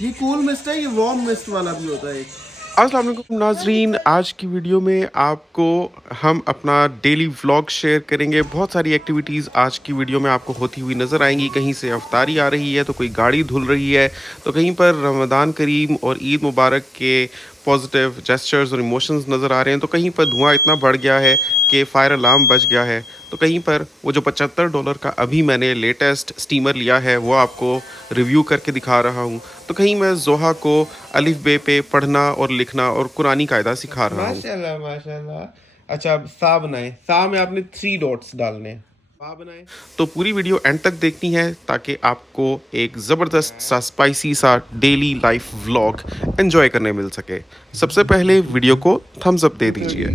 ये cool mist है, ये वार्म मिस्ट वाला भी होता है। अस्सलाम वालेकुम नाजरीन, आज की वीडियो में आपको हम अपना डेली व्लॉग शेयर करेंगे। बहुत सारी एक्टिविटीज़ आज की वीडियो में आपको होती हुई नज़र आएंगी। कहीं से अफ्तारी आ रही है तो कोई गाड़ी धुल रही है, तो कहीं पर रमज़ान करीम और ईद मुबारक के पॉजिटिव जेस्चर्स और इमोशंस नज़र आ रहे हैं, तो कहीं पर धुआं इतना बढ़ गया है कि फायर अलार्म बज गया है, तो कहीं पर वो जो $75 का अभी मैंने लेटेस्ट स्टीमर लिया है वो आपको रिव्यू करके दिखा रहा हूँ। तो कहीं मैं जोहा को अलिफ बे पे पढ़ना और लिखना और कुरानी कायदा सिखा रहा हूँ। माशाल्लाह माशाल्लाह। अच्छा, अब सा बनाए। सा में आपने 3 डॉट्स डालने हैं। सा बनाए तो पूरी वीडियो एंड तक देखनी है ताकि आपको एक ज़बरदस्त सा स्पाइसी सा डेली लाइफ व्लॉग एंजॉय करने मिल सके। सबसे पहले वीडियो को थम्स अप दे दीजिए।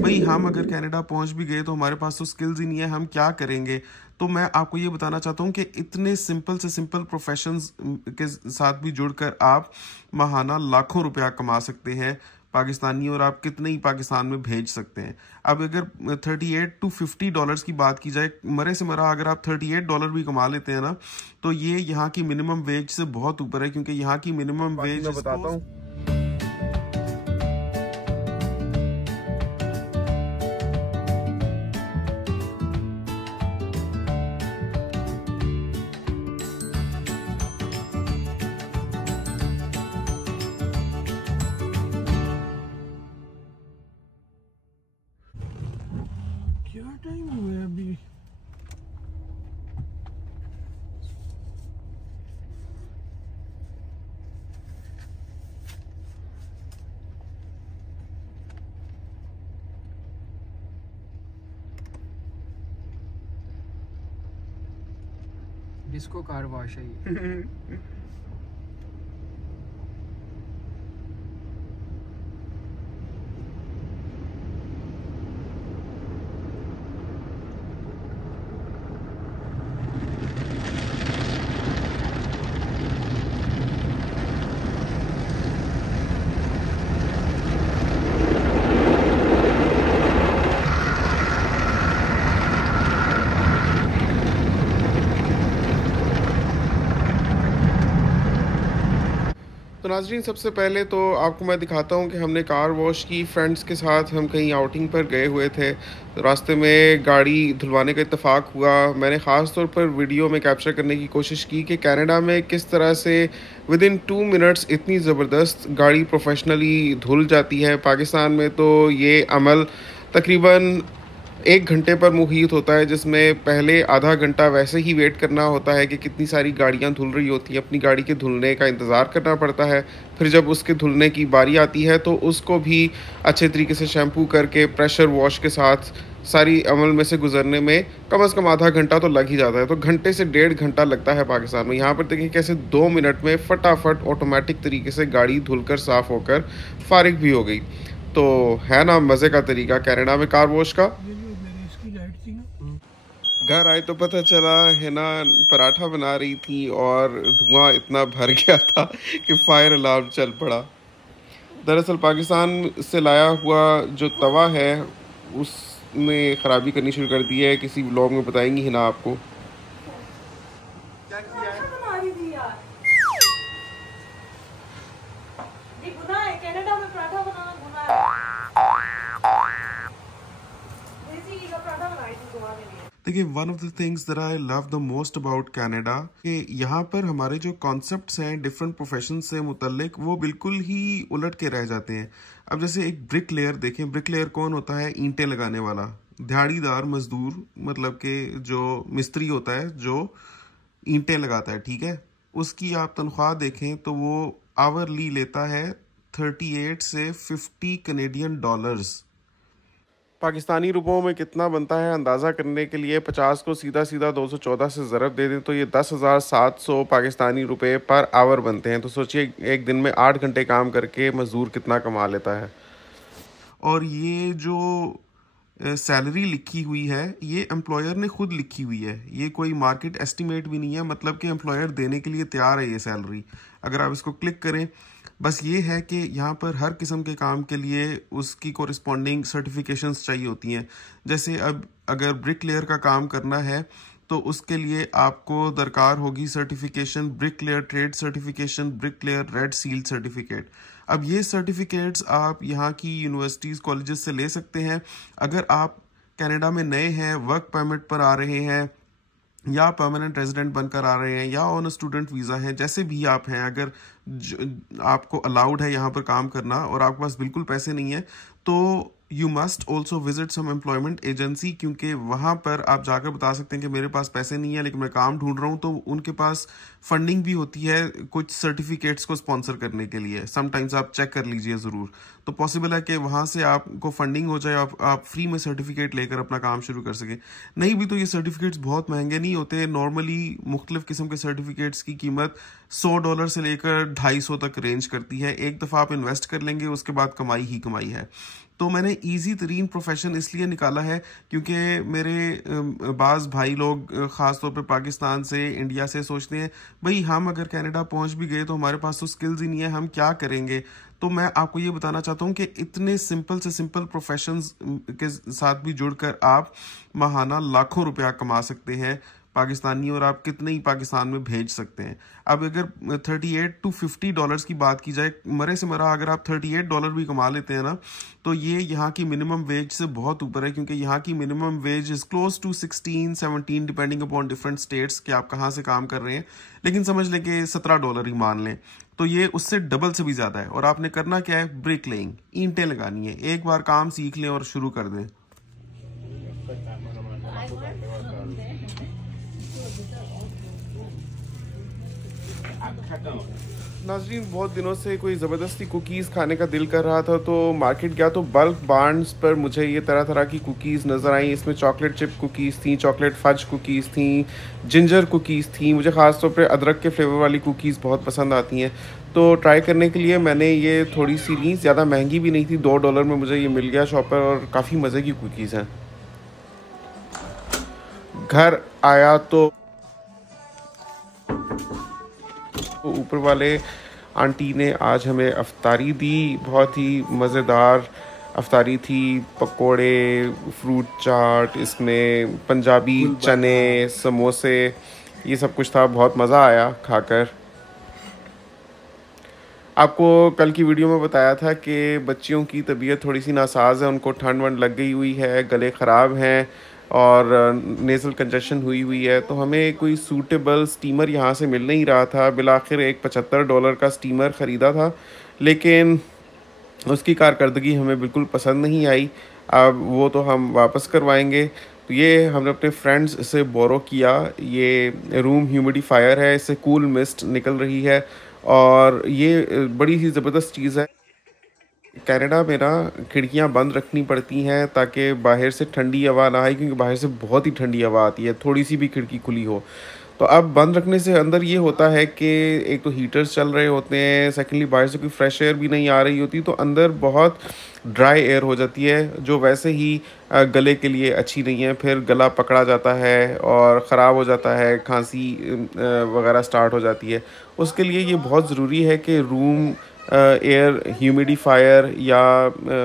भाई, हम अगर कनाडा पहुंच भी गए तो हमारे पास तो स्किल्स ही नहीं है, हम क्या करेंगे? तो मैं आपको ये बताना चाहता हूँ कि इतने सिंपल से सिंपल प्रोफेशंस के साथ भी जुड़कर आप माहाना लाखों रुपया कमा सकते हैं पाकिस्तानी, और आप कितने ही पाकिस्तान में भेज सकते हैं। अब अगर 38 to 50 डॉलर्स की बात की जाए, मरे से मरा अगर आप $38 भी कमा लेते हैं ना, तो ये यहाँ की मिनिमम वेज से बहुत ऊपर है, क्योंकि यहाँ की मिनिमम वेज मैं बताता हूँ। क्या टाइम हुआ है अभी? डिस्को कार वॉश है ये। तो नाजरीन, सबसे पहले तो आपको मैं दिखाता हूँ कि हमने कार वॉश की। फ्रेंड्स के साथ हम कहीं आउटिंग पर गए हुए थे, तो रास्ते में गाड़ी धुलवाने का इत्तेफाक हुआ। मैंने ख़ास तौर पर वीडियो में कैप्चर करने की कोशिश की कि कनाडा में किस तरह से विद इन 2 मिनट्स इतनी ज़बरदस्त गाड़ी प्रोफेशनली धुल जाती है। पाकिस्तान में तो ये अमल तकरीबन 1 घंटे पर मुहित होता है, जिसमें पहले आधा घंटा वैसे ही वेट करना होता है कि कितनी सारी गाड़ियां धुल रही होती हैं, अपनी गाड़ी के धुलने का इंतज़ार करना पड़ता है। फिर जब उसके धुलने की बारी आती है तो उसको भी अच्छे तरीके से शैम्पू करके प्रेशर वॉश के साथ सारी अमल में से गुजरने में कम से कम आधा घंटा तो लग ही जाता है। तो घंटे से 1.5 घंटा लगता है पाकिस्तान में। यहाँ पर देखिए कैसे 2 मिनट में फटाफट ऑटोमेटिक तरीके से गाड़ी धुलकर साफ़ होकर फारिग भी हो गई। तो है ना मज़े का तरीका कनाडा में कार वॉश का। घर आए तो पता चला हिना पराठा बना रही थी और धुआं इतना भर गया था कि फायर अलार्म चल पड़ा। दरअसल पाकिस्तान से लाया हुआ जो तवा है उसने ख़राबी करनी शुरू कर दी है। किसी व्लॉग में बताएंगी हिना आपको। क्या किया है? कनाडा में पराठा बनाना गुनाह है। देसी घी का पराठा बनाई थी तुम्हारे लिए। देखिए, one of the things that I love the most about Canada कि यहाँ पर हमारे जो कॉन्सेप्ट्स हैं डिफरेंट प्रोफेशन से मुतल्लिक, वो बिल्कुल ही उलट के रह जाते हैं। अब जैसे एक ब्रिक लेयर देखें। ब्रिक लेयर कौन होता है? ईंटें लगाने वाला दिहाड़ीदार मजदूर, मतलब कि जो मिस्त्री होता है जो ईंटें लगाता है, ठीक है। उसकी आप तनख्वाह देखें तो वो आवरली लेता है 38 से 50 कनेडियन डॉलर्स। पाकिस्तानी रुपयों में कितना बनता है अंदाज़ा करने के लिए 50 को सीधा सीधा 214 से ज़रब दे दें तो ये 10,700 पाकिस्तानी रुपए पर आवर बनते हैं। तो सोचिए एक दिन में 8 घंटे काम करके मज़दूर कितना कमा लेता है। और ये जो सैलरी लिखी हुई है ये एम्प्लॉयर ने खुद लिखी हुई है, ये कोई मार्केट एस्टिमेट भी नहीं है, मतलब कि एम्प्लॉयर देने के लिए तैयार है ये सैलरी। अगर आप इसको क्लिक करें, बस ये है कि यहाँ पर हर किस्म के काम के लिए उसकी कोरिस्पॉन्डिंग सर्टिफिकेशंस चाहिए होती हैं। जैसे अब अगर ब्रिक लेयर का काम करना है तो उसके लिए आपको दरकार होगी certification bricklayer trade certification, bricklayer red seal certificate. अब ये सर्टिफिकेट्स आप यहाँ की यूनिवर्सिटीज़ कॉलेजेस से ले सकते हैं। अगर आप कनाडा में नए हैं, वर्क परमिट पर आ रहे हैं या परमानेंट रेजिडेंट बनकर आ रहे हैं या ऑन स्टूडेंट वीज़ा है, जैसे भी आप हैं, अगर आपको अलाउड है यहाँ पर काम करना और आपके पास बिल्कुल पैसे नहीं है, तो you must also visit some employment agency, क्योंकि वहाँ पर आप जाकर बता सकते हैं कि मेरे पास पैसे नहीं है लेकिन मैं काम ढूंढ रहा हूँ। तो उनके पास फंडिंग भी होती है कुछ सर्टिफिकेट्स को स्पॉन्सर करने के लिए। समटाइम्स आप चेक कर लीजिए ज़रूर, तो पॉसिबल है कि वहाँ से आपको फंडिंग हो जाए, आप फ्री में सर्टिफिकेट लेकर अपना काम शुरू कर सकें। नहीं भी तो ये सर्टिफिकेट्स बहुत महंगे नहीं होते। नॉर्मली मुख्तलिफ किस्म के सर्टिफिकेट्स की कीमत $100 से लेकर 250 तक रेंज करती है। एक दफ़ा आप इन्वेस्ट कर लेंगे, उसके बाद कमाई ही कमाई है। तो मैंने इजी तरीन प्रोफेशन इसलिए निकाला है क्योंकि मेरे बाज़ भाई लोग ख़ास तौर पे पाकिस्तान से, इंडिया से सोचते हैं भाई हम अगर कनाडा पहुंच भी गए तो हमारे पास तो स्किल्स ही नहीं है, हम क्या करेंगे। तो मैं आपको ये बताना चाहता हूँ कि इतने सिंपल से सिंपल प्रोफेशंस के साथ भी जुड़कर आप माहाना लाखों रुपया कमा सकते हैं पाकिस्तानी, और आप कितने ही पाकिस्तान में भेज सकते हैं। अब अगर $38 to $50 की बात की जाए, मरे से मरा अगर आप $38 भी कमा लेते हैं ना, तो ये यहाँ की मिनिमम वेज से बहुत ऊपर है, क्योंकि यहाँ की minimum wage is close to 16-17 depending upon different states कि आप कहाँ से काम कर रहे हैं। लेकिन समझ लें कि $17 ही मान लें, तो ये उससे डबल से भी ज़्यादा है। और आपने करना क्या है, ब्रिक लेइंग, ईंटें लगानी है। एक बार काम सीख लें और शुरू कर दें। नाज़रीन, बहुत दिनों से कोई ज़बरदस्ती कुकीज़ खाने का दिल कर रहा था, तो मार्केट गया तो बल्क बार्न्स पर मुझे ये तरह तरह की कुकीज़ नज़र आई। इसमें चॉकलेट चिप कुकीज़ थी, चॉकलेट फज कुकीज़ थी, जिंजर कुकीज़ थी। मुझे ख़ास तौर पे अदरक के फ्लेवर वाली कुकीज़ बहुत पसंद आती हैं, तो ट्राई करने के लिए मैंने ये थोड़ी सी ली। ज़्यादा महंगी भी नहीं थी, $2 में मुझे ये मिल गया शॉप पर, और काफ़ी मज़े की कुकीज़ हैं। घर आया तो ऊपर वाले आंटी ने आज हमें अफ्तारी दी। बहुत ही मज़ेदार अफ्तारी थी, पकोड़े, फ्रूट चाट, इसमें पंजाबी चने, समोसे, ये सब कुछ था। बहुत मज़ा आया खाकर। आपको कल की वीडियो में बताया था कि बच्चियों की तबीयत थोड़ी सी नासाज है, उनको ठंड वंड लग गई हुई है, गले ख़राब हैं और नेज़ल कंजेशन हुई है। तो हमें कोई सूटेबल स्टीमर यहाँ से मिल नहीं रहा था। बिलाखिर एक $75 का स्टीमर ख़रीदा था, लेकिन उसकी कारकर्दगी हमें बिल्कुल पसंद नहीं आई। अब वो तो हम वापस करवाएंगे। तो ये हमने अपने फ्रेंड्स से बोरो किया। ये रूम ह्यूमिडिफायर है, इससे कूल मिस्ट निकल रही है और ये बड़ी ही ज़बरदस्त चीज़ है। कनाडा में ना खिड़कियाँ बंद रखनी पड़ती हैं ताकि बाहर से ठंडी हवा ना आए, क्योंकि बाहर से बहुत ही ठंडी हवा आती है थोड़ी सी भी खिड़की खुली हो। तो अब बंद रखने से अंदर ये होता है कि एक तो हीटर्स चल रहे होते हैं, सेकेंडली बाहर से कोई फ्रेश एयर भी नहीं आ रही होती, तो अंदर बहुत ड्राई एयर हो जाती है जो वैसे ही गले के लिए अच्छी नहीं है। फिर गला पकड़ा जाता है और ख़राब हो जाता है, खांसी वगैरह स्टार्ट हो जाती है। उसके लिए ये बहुत ज़रूरी है कि रूम एयर ह्यूमिडिफायर या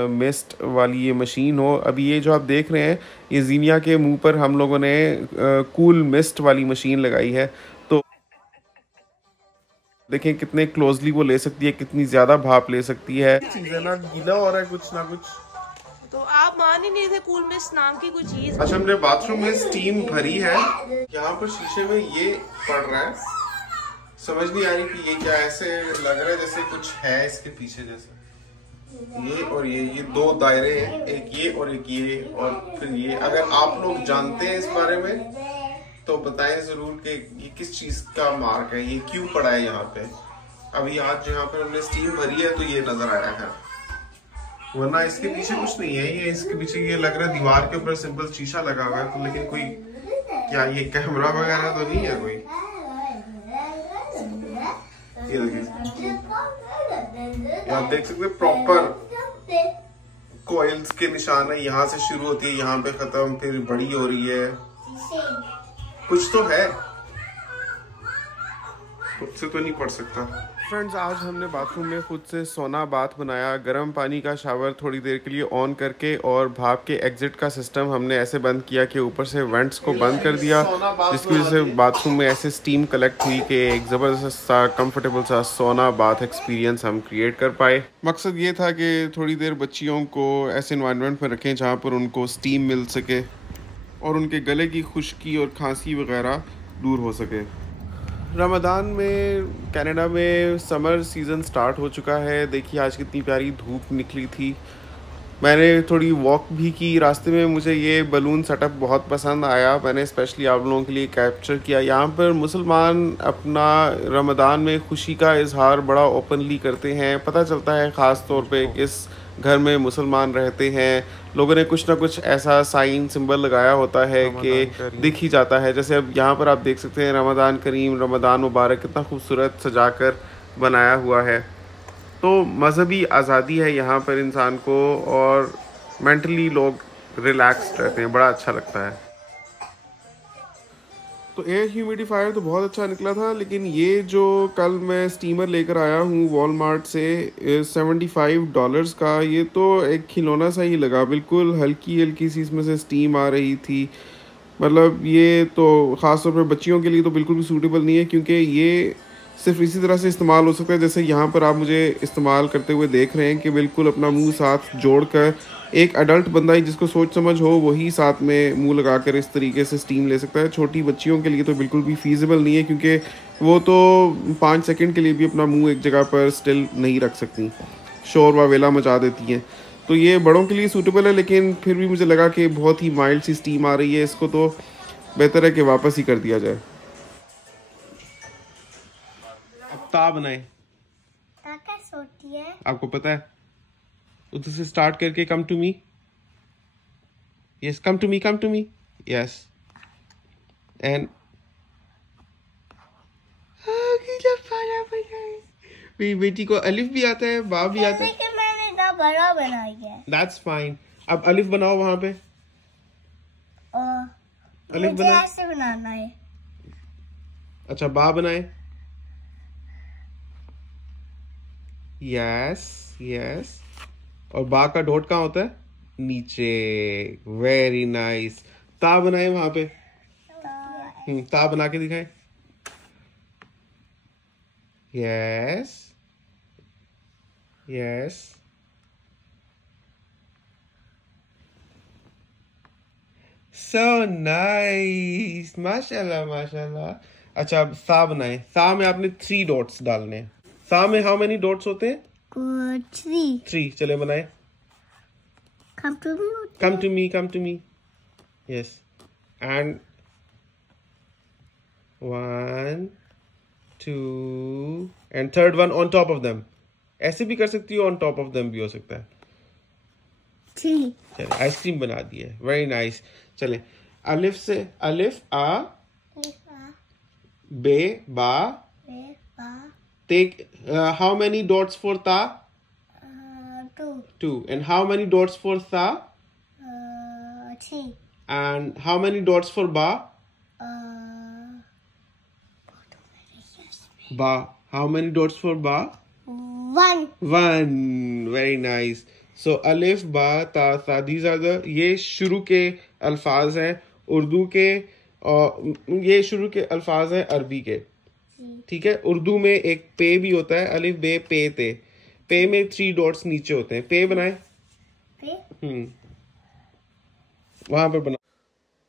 मिस्ट वाली ये मशीन हो। अभी ये जो आप देख रहे हैं, ये जीनिया के मुंह पर हम लोगों ने कूल मिस्ट वाली मशीन लगाई है। तो देखें कितने क्लोजली वो ले सकती है, कितनी ज़्यादा भाप ले सकती है। चीज़ें ना गीला हो रहा है कुछ ना कुछ, तो आप मान ही नहीं थे कूल मिस्ट नाम की कोई चीज। अच्छा, हमने बाथरूम में स्टीम भरी है, यहाँ पर शीशे में ये पड़ रहा है, समझ नहीं आ रही कि ये क्या, ऐसे लग रहा है जैसे कुछ है इसके पीछे जैसे। ये और ये दो दायरे हैं, एक ये और एक ये और फिर ये। अगर आप लोग जानते हैं इस बारे में तो बताएं जरूर कि ये किस चीज का मार्क है, ये क्यों पड़ा है यहाँ पे। अभी आज जहाँ पे हमने स्टीम भरी है तो ये नजर आया है, वरना इसके पीछे कुछ नहीं है। ये इसके पीछे ये लग रहा है दीवार के ऊपर सिंपल शीशा लगा हुआ है, तो लेकिन कोई क्या ये कैमरा वगैरह तो नहीं है कोई। ये आप देख सकते हैं प्रॉपर कॉइल्स के निशान है, यहाँ से शुरू होती है, यहाँ पे खत्म, फिर बड़ी हो रही है, कुछ तो है। खुद से तो नहीं पढ़ सकता। फ्रेंड्स, आज हमने बाथरूम में खुद से सोना बाथ बनाया। गर्म पानी का शावर थोड़ी देर के लिए ऑन करके और भाप के एग्जिट का सिस्टम हमने ऐसे बंद किया कि ऊपर से वेंट्स को बंद कर दिया, जिसकी वजह से बाथरूम में ऐसे स्टीम कलेक्ट हुई कि एक ज़बरदस्त सा कंफर्टेबल सा सोना बाथ एक्सपीरियंस हम क्रिएट कर पाए। मकसद ये था कि थोड़ी देर बच्चियों को ऐसे इन्वायरमेंट में रखें जहाँ पर उनको स्टीम मिल सके और उनके गले की खुश्की और खांसी वगैरह दूर हो सके। रमज़ान में कनाडा में समर सीज़न स्टार्ट हो चुका है। देखिए आज कितनी प्यारी धूप निकली थी। मैंने थोड़ी वॉक भी की रास्ते में। मुझे ये बलून सेटअप बहुत पसंद आया, मैंने स्पेशली आप लोगों के लिए कैप्चर किया। यहाँ पर मुसलमान अपना रमज़ान में खुशी का इजहार बड़ा ओपनली करते हैं। पता चलता है ख़ास तौर पे किस घर में मुसलमान रहते हैं। लोगों ने कुछ ना कुछ ऐसा साइन सिंबल लगाया होता है कि दिख ही जाता है। जैसे अब यहाँ पर आप देख सकते हैं रमज़ान करीम, रमज़ान मुबारक कितना खूबसूरत सजाकर बनाया हुआ है। तो मज़हबी आज़ादी है यहाँ पर इंसान को और मेंटली लोग रिलैक्स्ड रहते हैं, बड़ा अच्छा लगता है। तो एयर ह्यूमिडिफायर तो बहुत अच्छा निकला था, लेकिन ये जो कल मैं स्टीमर लेकर आया हूँ वॉलमार्ट से $75 का, ये तो एक खिलौना सा ही लगा। बिल्कुल हल्की हल्की सी इसमें से स्टीम आ रही थी। मतलब ये तो ख़ास तौर पर बच्चियों के लिए तो बिल्कुल भी सूटेबल नहीं है, क्योंकि ये सिर्फ इसी तरह से इस्तेमाल हो सकता है जैसे यहाँ पर आप मुझे इस्तेमाल करते हुए देख रहे हैं कि बिल्कुल अपना मुंह साथ जोड़कर एक अडल्ट बंदा ही जिसको सोच समझ हो वही साथ में मुंह लगाकर इस तरीके से स्टीम ले सकता है। छोटी बच्चियों के लिए तो बिल्कुल भी फीजिबल नहीं है, क्योंकि वो तो 5 सेकंड के लिए भी अपना मुंह एक जगह पर स्टिल नहीं रख सकती, शोर वावेला मचा देती हैं। तो ये बड़ों के लिए सूटेबल है, लेकिन फिर भी मुझे लगा कि बहुत ही माइल्ड सी स्टीम आ रही है, इसको तो बेहतर है कि वापस ही कर दिया जाए। अब ता बनाए, होती है आपको पता है? उधर से स्टार्ट करके come to me, yes come to me yes, and मेरी बेटी को अलिफ भी आता है, बा भी आता है। लेकिन मैंने इतना बड़ा बनाई है। That's fine. अब अलिफ बनाओ वहां पे, अलिफ मुझे बनाए। ऐसे बनाना है। अच्छा बा बनाए, यस यस। और बा का डॉट कहाँ होता है? नीचे। Very nice. ता बनाए वहां पे, ता बना के दिखाए। Yes yes. सो नाइस, माशाल्लाह माशाल्लाह। अच्छा अब सा बनाए। सा में आपने 3 डॉट्स डालने हैं। सा में हाउ मेनी डॉट्स होते हैं? 3। चले बनाए। Come to me. Come to me. Yes. And 1, 2, and third one on top of them. ऐसे भी कर सकती हो, on top of them भी हो सकता है। 3. चले आइसक्रीम बना दी है, वेरी नाइस। चले अलिफ से, अलिफ आ, बे बा। Take how many dots for ta? 2. And how many dots for tha? 3. And how many dots for ba? Ba. How many dots for ba? 1. 1. Very nice. So alif, ba, ta, tha. These are the, ये शुरू के अल्फाज हैं उर्दू के, और ये शुरू के अल्फाज हैं अरबी के। ठीक है। उर्दू में एक पे भी होता है, अलिफ बे पे ते। पे में 3 डॉट्स नीचे होते हैं। पे बनाए, वहां पर बना।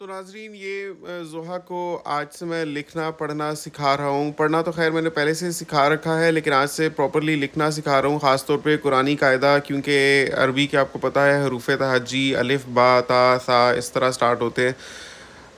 तो नाजरीन, ये ज़ोहा को आज से मैं लिखना पढ़ना सिखा रहा हूँ। पढ़ना तो खैर मैंने पहले से सिखा रखा है, लेकिन आज से प्रॉपरली लिखना सिखा रहा हूँ, ख़ास तौर पे कुरानी कायदा, क्योंकि अरबी के आपको पता है हरूफ तहज्जी अलिफ बा ता सा इस तरह स्टार्ट होते हैं।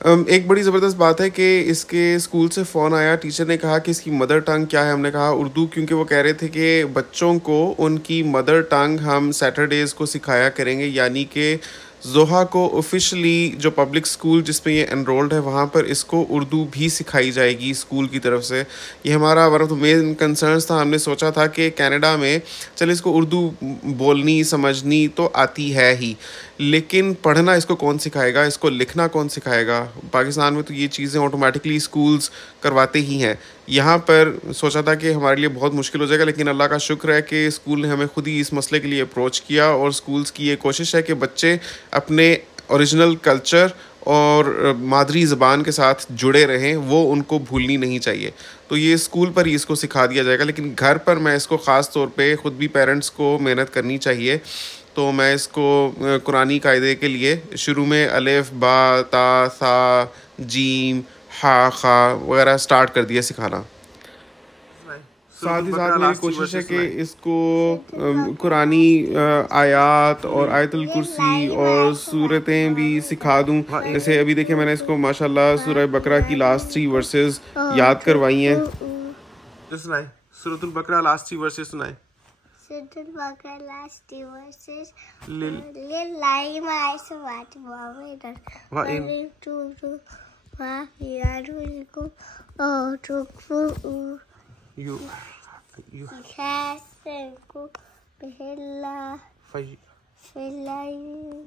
एक बड़ी ज़बरदस्त बात है कि इसके स्कूल से फ़ोन आया, टीचर ने कहा कि इसकी मदर टंग क्या है। हमने कहा उर्दू, क्योंकि वो कह रहे थे कि बच्चों को उनकी मदर टंग हम सैटरडेज़ को सिखाया करेंगे, यानी कि ज़ोहा को ऑफिशियली जो पब्लिक स्कूल जिसमें ये एनरोल्ड है वहाँ पर इसको उर्दू भी सिखाई जाएगी स्कूल की तरफ से। ये हमारा one of the main concerns था। हमने सोचा था कि कनाडा में चल इसको उर्दू बोलनी समझनी तो आती है ही, लेकिन पढ़ना इसको कौन सिखाएगा, इसको लिखना कौन सिखाएगा। पाकिस्तान में तो ये चीज़ें ऑटोमेटिकली स्कूल्स करवाते ही हैं, यहाँ पर सोचा था कि हमारे लिए बहुत मुश्किल हो जाएगा, लेकिन अल्लाह का शुक्र है कि स्कूल ने हमें खुद ही इस मसले के लिए अप्रोच किया। और स्कूल्स की ये कोशिश है कि बच्चे अपने ओरिजिनल कल्चर और मादरी ज़बान के साथ जुड़े रहें, वो उनको भूलनी नहीं चाहिए। तो ये स्कूल पर ही इसको सिखा दिया जाएगा, लेकिन घर पर मैं इसको ख़ास तौर पे ख़ुद भी पेरेंट्स को मेहनत करनी चाहिए। तो मैं इसको कुरानी कायदे के लिए शुरू में अलिफ बा ता सा जीम हा खा वगैरह स्टार्ट कर दिया सिखाना। साथ ही साथ मेरी कोशिश है कि इसको कुरानी आयात और आयतुल कुर्सी और सूरतें भी सिखा दूं। जैसे अभी देखिए मैंने इसको माशाल्लाह सूरह बकरा की लास्ट 3 वर्सेस याद करवाई हैं। सुनाए सूरतुल बकरा लास्ट 3 वर्सेस सुनाए। सूरतुल बकरा लास्ट 3 वर्सेस लिल्लाहि मा समावाति व इन टू वा यारुकुम ओ टू You Hassenku Bella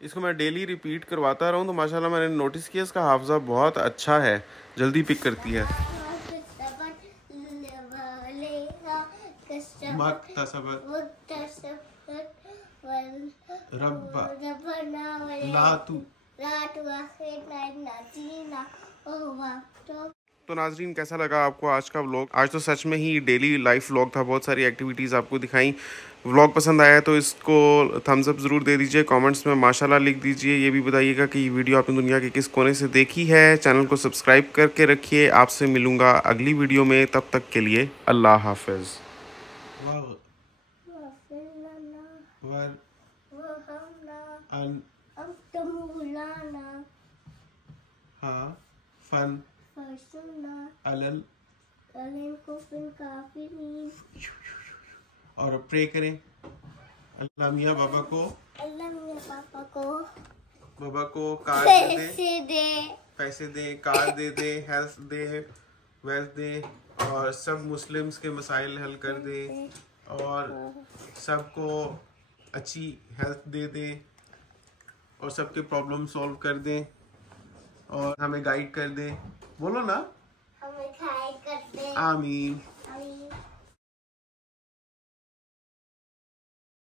इसको मैं डेली रिपीट करवाता रहूँ तो माशाल्लाह मैंने नोटिस किया इसका हाफजा बहुत अच्छा है, जल्दी पिक करती है। तो नाजरीन कैसा लगा आपको आज का व्लॉग? आज तो सच में ही डेली लाइफ व्लॉग था, बहुत सारी एक्टिविटीज़ आपको दिखाई। व्लॉग पसंद आया तो इसको थम्स अप ज़रूर दे दीजिए, कमेंट्स में माशाल्लाह लिख दीजिए। ये भी बताइएगा कि ये वीडियो आपने दुनिया के किस कोने से देखी है। चैनल को सब्सक्राइब करके रखिए। आपसे मिलूँगा अगली वीडियो में, तब तक के लिए अल्लाह हाफिज़। और प्रे करें अल्लाह मियाँ बाबा को कार पैसे दे, कार दे दे, हेल्थ दे, वेल्थ दे, और सब मुस्लिम्स के मसाइल हल कर दे, और सबको अच्छी हेल्थ दे दे, और सबके प्रॉब्लम सॉल्व कर दे, और हमें गाइड कर दे। बोलो ना, हमें गाइड कर दे। आमीन।